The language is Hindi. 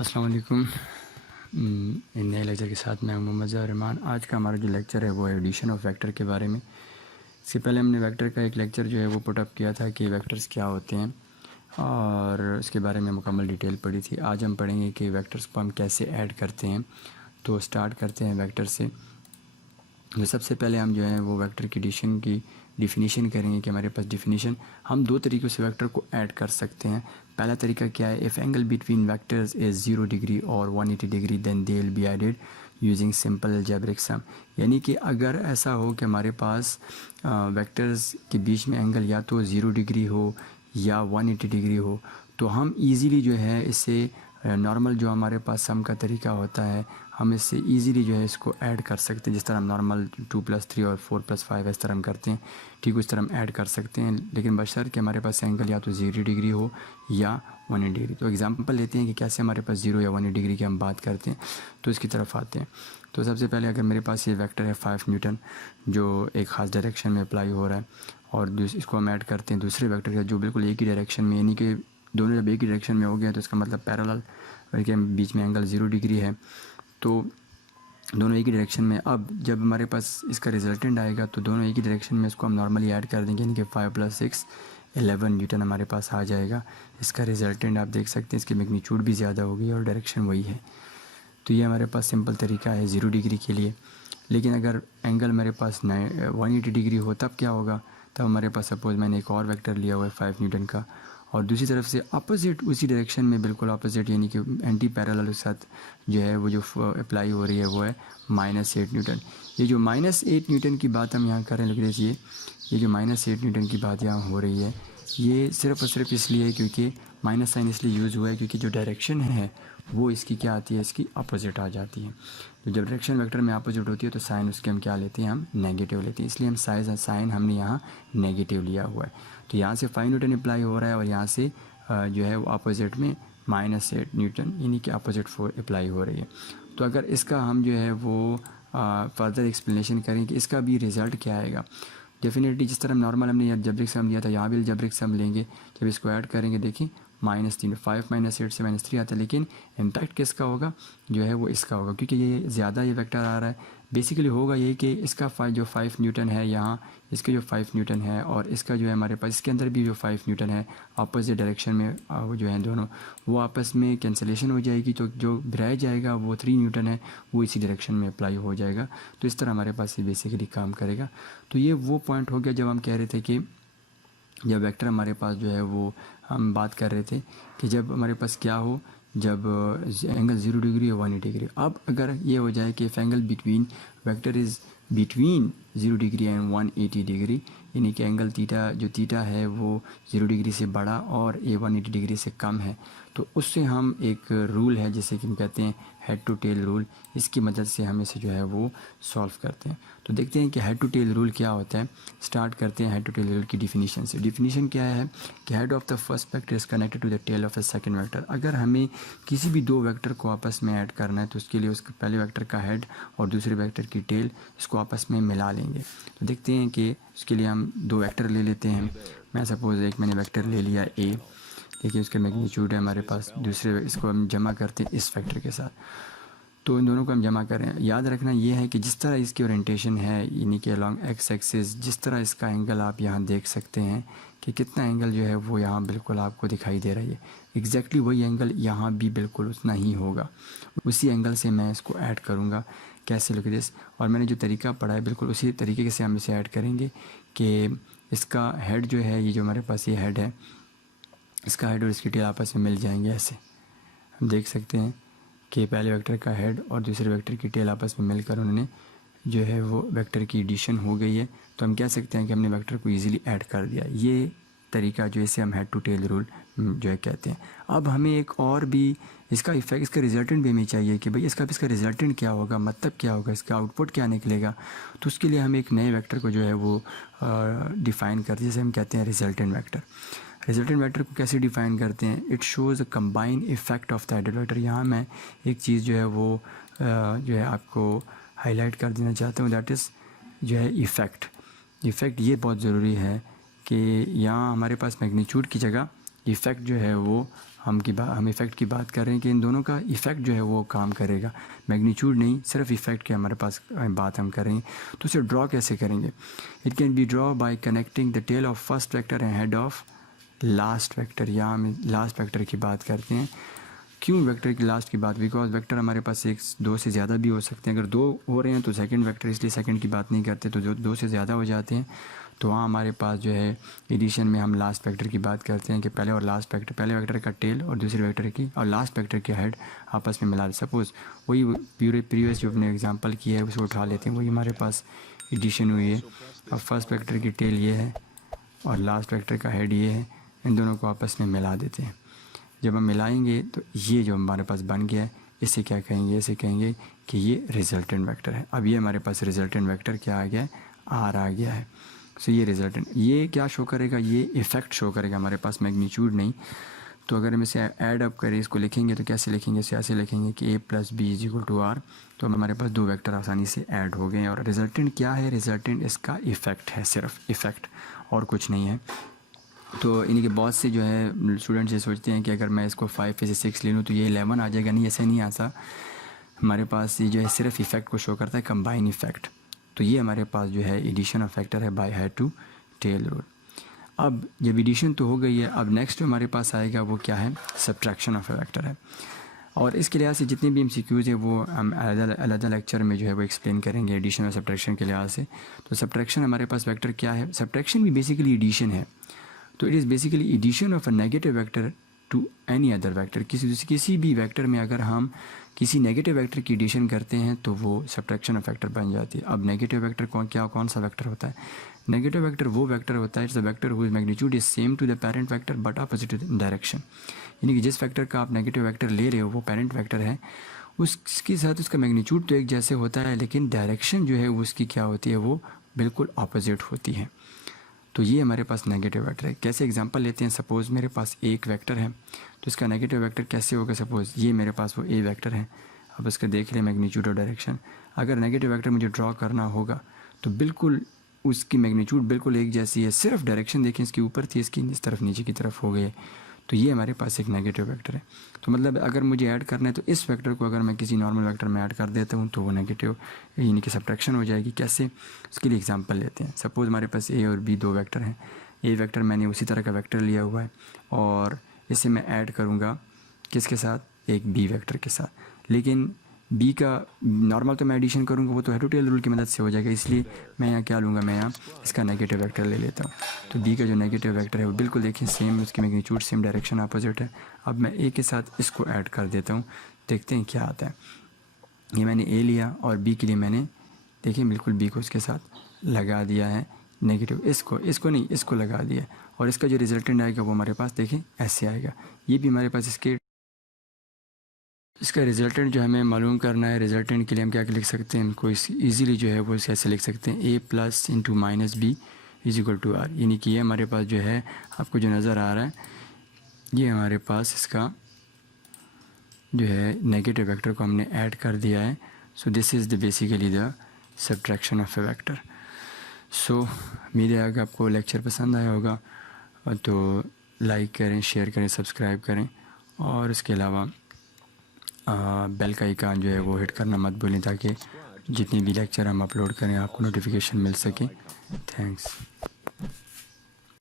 अस्सलाम वालेकुम। नए लेक्चर के साथ मैं मोहम्मद ज़हर। आज का हमारा जो लेक्चर है वो है एडिशन ऑफ वेक्टर के बारे में। इससे पहले हमने वेक्टर का एक लेक्चर जो है वो पुटअप किया था कि वेक्टर्स क्या होते हैं और उसके बारे में मुकम्मल डिटेल पढ़ी थी। आज हम पढ़ेंगे कि वेक्टर्स को हम कैसे ऐड करते हैं। तो स्टार्ट करते हैं वेक्टर से। तो सबसे पहले हम जो है वो वेक्टर की एडिशन की डिफिनीशन करेंगे कि हमारे पास डिफिनीशन हम दो तरीक़ों से वेक्टर को ऐड कर सकते हैं। पहला तरीका क्या है, if angle between vectors is 0 degree और 180 degree then they will be added using simple algebraic sum. यानी कि अगर ऐसा हो कि हमारे पास वेक्टर्स के बीच में एंगल या तो 0 डिग्री हो या 180 डिग्री हो, तो हम इजीली जो है इससे नॉर्मल जो हमारे पास सम का तरीका होता है हम इससे इजीली जो है इसको ऐड कर सकते हैं। जिस तरह हम नॉर्मल 2 + 3 और 4 + 5 इस तरह हम करते हैं, ठीक उस तरह हम ऐड कर सकते हैं, लेकिन बशर्ते कि हमारे पास एंगल या तो 0 डिग्री हो या 180 डिग्री। तो एग्जांपल लेते हैं कि कैसे हमारे पास 0 या 180 डिग्री की हम बात करते हैं, तो इसकी तरफ आते हैं। तो सबसे पहले अगर मेरे पास ये वेक्टर है 5 न्यूटन जो एक ख़ास डायरेक्शन में अप्लाई हो रहा है और इसको हम ऐड करते हैं दूसरे वेक्टर का जो बिल्कुल एक ही डायरेक्शन में, यानी कि दोनों जब एक ही डायरेक्शन में हो गया तो इसका मतलब पैरेलल, बल्कि बीच में एंगल 0 डिग्री है तो दोनों एक ही डायरेक्शन में। अब जब हमारे पास इसका रिजल्टेंट आएगा तो दोनों एक ही डायरेक्शन में इसको हम नॉर्मली ऐड कर देंगे, यानी कि 5 + 6 11 न्यूटन हमारे पास आ जाएगा। इसका रिजल्टेंट आप देख सकते हैं, इसकी मैग्नीट्यूड भी ज़्यादा होगी और डायरेक्शन वही है। तो ये हमारे पास सिंपल तरीका है 0 डिग्री के लिए। लेकिन अगर एंगल मेरे पास 180 डिग्री हो तब क्या होगा, तब हमारे पास सपोज़ मैंने एक और वेक्टर लिया हुआ है 5 न्यूटन का और दूसरी तरफ से अपोजिट उसी डायरेक्शन में बिल्कुल अपोजिट, यानी कि एंटी पैरेलल के साथ जो है वो जो अप्लाई हो रही है वो है -8 न्यूटन। ये जो -8 न्यूटन की बात हम यहाँ करें, लिख दीजिए, ये जो -8 न्यूटन की बात यहाँ हो रही है ये सिर्फ़ और सिर्फ इसलिए है क्योंकि माइनस साइन इसलिए यूज़ हुआ है क्योंकि जो डायरेक्शन है वो इसकी क्या आती है, इसकी अपोजिट आ जाती है। तो जब डायरेक्शन वेक्टर में अपोजिट होती है तो साइन उसके हम क्या लेते हैं, हम नेगेटिव लेते हैं, इसलिए हम साइन हमने यहाँ नेगेटिव लिया हुआ है। तो यहाँ से 5 न्यूटन अप्लाई हो रहा है और यहाँ से जो है वो अपोजिट में -8 न्यूटन यानी कि अपोजिट 4 अप्लाई हो रही है। तो अगर इसका हम जो है वो फर्दर एक्सप्लेनेशन करें कि इसका भी रिज़ल्ट क्या आएगा, डेफिनेटली जिस तरह नॉर्मल हमने अलजेब्रिक सम लिया था यहाँ भी अलजेब्रिक सम लेंगे। जब इसको ऐड करेंगे देखिए -3 5 - 8 से -3 आता है, लेकिन इम्पैक्ट किसका होगा, जो है वो इसका होगा क्योंकि ये ज़्यादा ये वेक्टर आ रहा है। बेसिकली होगा यही कि इसका जो 5 न्यूटन है यहाँ, इसके जो 5 न्यूटन है और इसका जो है हमारे पास इसके अंदर भी जो 5 न्यूटन है अपोजिट डायरेक्शन में वो जो है दोनों वो आपस में कैंसिलेशन हो जाएगी, तो जो रह जाएगा वो 3 न्यूटन है वो इसी डायरेक्शन में अप्लाई हो जाएगा। तो इस तरह हमारे पास ये बेसिकली काम करेगा। तो ये वो पॉइंट हो गया जब हम कह रहे थे कि जब वेक्टर हमारे पास जो है वो हम बात कर रहे थे कि जब हमारे पास क्या हो, जब एंगल 0 डिग्री और 180 डिग्री। अब अगर ये हो जाए कि angle between vector is between 0 degree and 180 degree, यानी कि एंगल थीटा जो थीटा है वो 0 डिग्री से बड़ा और ये 180 डिग्री से कम है, तो उससे हम एक रूल है जिसे कि हम कहते हैं हेड टू टेल रूल, इसकी मदद से हम इसे जो है वो सॉल्व करते हैं। तो देखते हैं कि हेड टू टेल रूल क्या होता है। स्टार्ट करते हैं हेड टू टेल रूल की डिफिनीशन से। डिफिनीशन क्या है कि head of the first vector is connected to the tail of the second vector. अगर हमें किसी भी दो वेक्टर को आपस में ऐड करना है तो उसके लिए उसके पहले वेक्टर का हेड और दूसरे वेक्टर की टेल इसको आपस में मिला लेंगे। तो देखते हैं कि उसके लिए हम दो वेक्टर ले लेते हैं। मैं सपोज़ एक मैंने वेक्टर ले लिया ए, देखिए उसका मैग्नीट्यूड है हमारे पास, दूसरे इसको हम जमा करते हैं इस वेक्टर के साथ, तो इन दोनों को हम जमा करें। याद रखना ये है कि जिस तरह इसकी ओरिएंटेशन है यानी कि अलॉन्ग एक्स एक्सिस, जिस तरह इसका एंगल आप यहाँ देख सकते हैं कि कितना एंगल जो है वो यहाँ बिल्कुल आपको दिखाई दे रहा है, एग्जैक्टली वही एंगल यहाँ भी बिल्कुल उतना ही होगा। उसी एंगल से मैं इसको ऐड करूँगा। कैसे, लुक दिस, और मैंने जो तरीका पढ़ा है बिल्कुल उसी तरीके से हम इसे ऐड करेंगे कि इसका हेड जो है, ये जो हमारे पास ये हेड है, इसका हेड और इसकी टेल आपस में मिल जाएंगे। ऐसे हम देख सकते हैं कि पहले वेक्टर का हेड और दूसरे वेक्टर की टेल आपस में मिलकर उन्होंने जो है वो वेक्टर की एडिशन हो गई है। तो हम कह सकते हैं कि हमने वेक्टर को इजीली ऐड कर दिया। ये तरीका जो इसे हम हेड टू टेल रूल जो है कहते हैं। अब हमें एक और भी इसका इफेक्ट, इसका रिजल्टेंट भी हमें चाहिए कि भाई इसका रिजल्टेंट क्या होगा, मतलब क्या होगा, इसका आउटपुट क्या निकलेगा। तो उसके लिए हम एक नए वेक्टर को जो है वो डिफ़ाइन करते हैं, जैसे हम कहते हैं रिजल्टेंट वेक्टर। रिजल्टेंट वेक्टर को कैसे डिफ़ाइन करते हैं, it shows a combine effect of the added vector. यहाँ मैं एक चीज़ जो है वो जो है आपको हाईलाइट कर देना चाहता हूँ, दैट इज़ जो है इफ़ेक्ट। ये बहुत ज़रूरी है कि यहाँ हमारे पास मैग्नीट्यूड की जगह इफ़ेक्ट जो है वो हम इफ़ेक्ट की बात कर रहे हैं कि इन दोनों का इफ़ेक्ट जो है वो काम करेगा, मैग्नीट्यूड नहीं, सिर्फ इफ़ेक्ट की हमारे पास बात हम कर रहे हैं। तो उसे ड्रॉ कैसे करेंगे? It can be draw by connecting the tail of first vector and head of last vector. यहाँ हम लास्ट वेक्टर की बात करते हैं। क्यों वेक्टर की लास्ट की बात? बिकॉज वेक्टर हमारे पास एक दो से ज़्यादा भी हो सकते हैं। अगर दो हो रहे हैं तो सेकंड वेक्टर, इसलिए सेकंड की बात नहीं करते। तो जो दो से ज़्यादा हो जाते हैं तो वहाँ हमारे पास जो है एडिशन में हम लास्ट वेक्टर की बात करते हैं कि पहले और लास्ट वेक्टर, पहले वेक्टर का टेल और दूसरे वेक्टर की और लास्ट वेक्टर की हेड आपस में मिला दे। सपोज़ वही प्रीवियस जो अपने एग्जांपल की है उसको उठा लेते हैं, वही हमारे पास एडिशन हुई है। अब फर्स्ट वेक्टर की टेल ये है और लास्ट वेक्टर का हेड ये है, इन दोनों को आपस में मिला देते हैं। जब हम मिलाएंगे तो ये जो हमारे पास बन गया है, इसे क्या कहेंगे? इसे कहेंगे कि ये रिजल्टेंट वेक्टर है। अब ये हमारे पास रिजल्टेंट वेक्टर क्या आ गया है? आर आ गया है। सो ये रिजल्टेंट, ये क्या शो करेगा? ये इफ़ेक्ट शो करेगा, हमारे पास मैग्नीट्यूड नहीं। तो अगर हम इसे ऐड अप करें, इसको लिखेंगे तो कैसे लिखेंगे? इसे ऐसे लिखेंगे कि a + b = r। तो हमारे पास दो वेक्टर आसानी से ऐड हो गए हैं। और रिजल्टेंट क्या है? रिजल्टेंट इसका इफ़ेक्ट है, सिर्फ इफ़ेक्ट, और कुछ नहीं है। तो इन्हीं के बहुत से जो है स्टूडेंट्स ये सोचते हैं कि अगर मैं इसको 5 में से 6 ले लूँ तो ये 11 आ जाएगा। नहीं, ऐसे नहीं आता। हमारे पास ये जो है सिर्फ इफ़ेक्ट को शो करता है, कंबाइन इफ़ेक्ट। तो ये हमारे पास जो है एडिशन ऑफ फैक्टर है by head to tail rule. अब जब एडिशन तो हो गई है, अब नेक्स्ट जो हमारे पास आएगा वो क्या है? सब्ट्रैक्शन ऑफ ए वेक्टर है। और इसके लिहाज से जितने भी MCQs है वो हम अलग लेक्चर में जो है वो एक्सप्लेन करेंगे एडिशन और सब्ट्रैक्शन के लिहाज से। तो सब्ट्रैक्शन हमारे पास वेक्टर क्या है? सब्ट्रैक्शन भी बेसिकली एडिशन है। तो it is basically addition of a negative vector to any other vector. किसी भी वेक्टर में अगर हम किसी नेगेटिव वेक्टर की एडिशन करते हैं तो वो सब्ट्रैक्शन ऑफ वेक्टर बन जाती है। अब नेगेटिव वेक्टर कौन सा वेक्टर होता है? नेगेटिव वेक्टर वो वेक्टर होता है, it's a vector whose magnitude is same to the parent vector but opposite direction. यानी कि जिस वेक्टर का आप नेगेटिव वेक्टर ले रहे हो वो पेरेंट वेक्टर है, उसके साथ उसका मैग्नीट्यूड तो एक जैसे होता है, लेकिन डायरेक्शन जो है वो उसकी क्या होती है? वो बिल्कुल ऑपोजिट होती है। तो ये हमारे पास नेगेटिव वेक्टर है। कैसे एग्जांपल लेते हैं? सपोज़ मेरे पास एक वेक्टर है तो इसका नेगेटिव वेक्टर कैसे होगा? सपोज़ ये मेरे पास वो ए वेक्टर है। अब इसका देख लें मैग्नीट्यूड और डायरेक्शन। अगर नेगेटिव वेक्टर मुझे ड्रॉ करना होगा तो बिल्कुल उसकी मैग्नीट्यूड बिल्कुल एक जैसी है, सिर्फ डायरेक्शन देखें, इसकी ऊपर थी, इसकी इस तरफ नीचे की तरफ हो गई है। तो ये हमारे पास एक नेगेटिव वेक्टर है। तो मतलब अगर मुझे ऐड करना है तो इस वेक्टर को अगर मैं किसी नॉर्मल वेक्टर में ऐड कर देता हूँ तो वो नेगेटिव यानी कि सब्ट्रैक्शन हो जाएगी। कैसे? उसके लिए एग्जांपल लेते हैं। सपोज़ हमारे पास ए और बी दो वेक्टर हैं। ए वेक्टर मैंने उसी तरह का वेक्टर लिया हुआ है और इसे मैं ऐड करूँगा किसके साथ? एक बी वेक्टर के साथ। लेकिन बी का नॉर्मल तो मैं एडिशन करूँगा वो तो हेड टू टेल रूल की मदद से हो जाएगा, इसलिए मैं यहाँ क्या लूँगा? मैं यहाँ इसका नेगेटिव वेक्टर ले लेता हूँ। तो बी का जो नेगेटिव वेक्टर है वो बिल्कुल देखिए सेम, उसकी मैग्नीट्यूड सेम, डायरेक्शन अपोजिट है। अब मैं ए के साथ इसको ऐड कर देता हूँ, देखते हैं क्या आता है। ये मैंने ए लिया और बी के लिए मैंने देखिए बिल्कुल बी को इसके साथ लगा दिया है नेगेटिव, इसको नहीं, इसको लगा दिया। और इसका जो रिजल्टेंट आएगा वो हमारे पास देखिए ऐसे आएगा। ये भी हमारे पास इसका रिजल्टेंट जो हमें मालूम करना है, रिजल्टेंट के लिए हम क्या लिख सकते हैं? इनको ईजिली जो है वो ऐसे लिख सकते हैं, a + - b = r। यानी कि ये हमारे पास जो है आपको जो नज़र आ रहा है ये हमारे पास इसका जो है नेगेटिव वेक्टर को हमने ऐड कर दिया है। So this is the basically the subtraction of a vector. So उम्मीद है कि आपको लेक्चर पसंद आया होगा, तो लाइक करें, शेयर करें, सब्सक्राइब करें और इसके अलावा बेल का आइकन जो है वो हिट करना मत भूलें ताकि जितनी भी लेक्चर हम अपलोड करें आपको नोटिफिकेशन मिल सके। थैंक्स।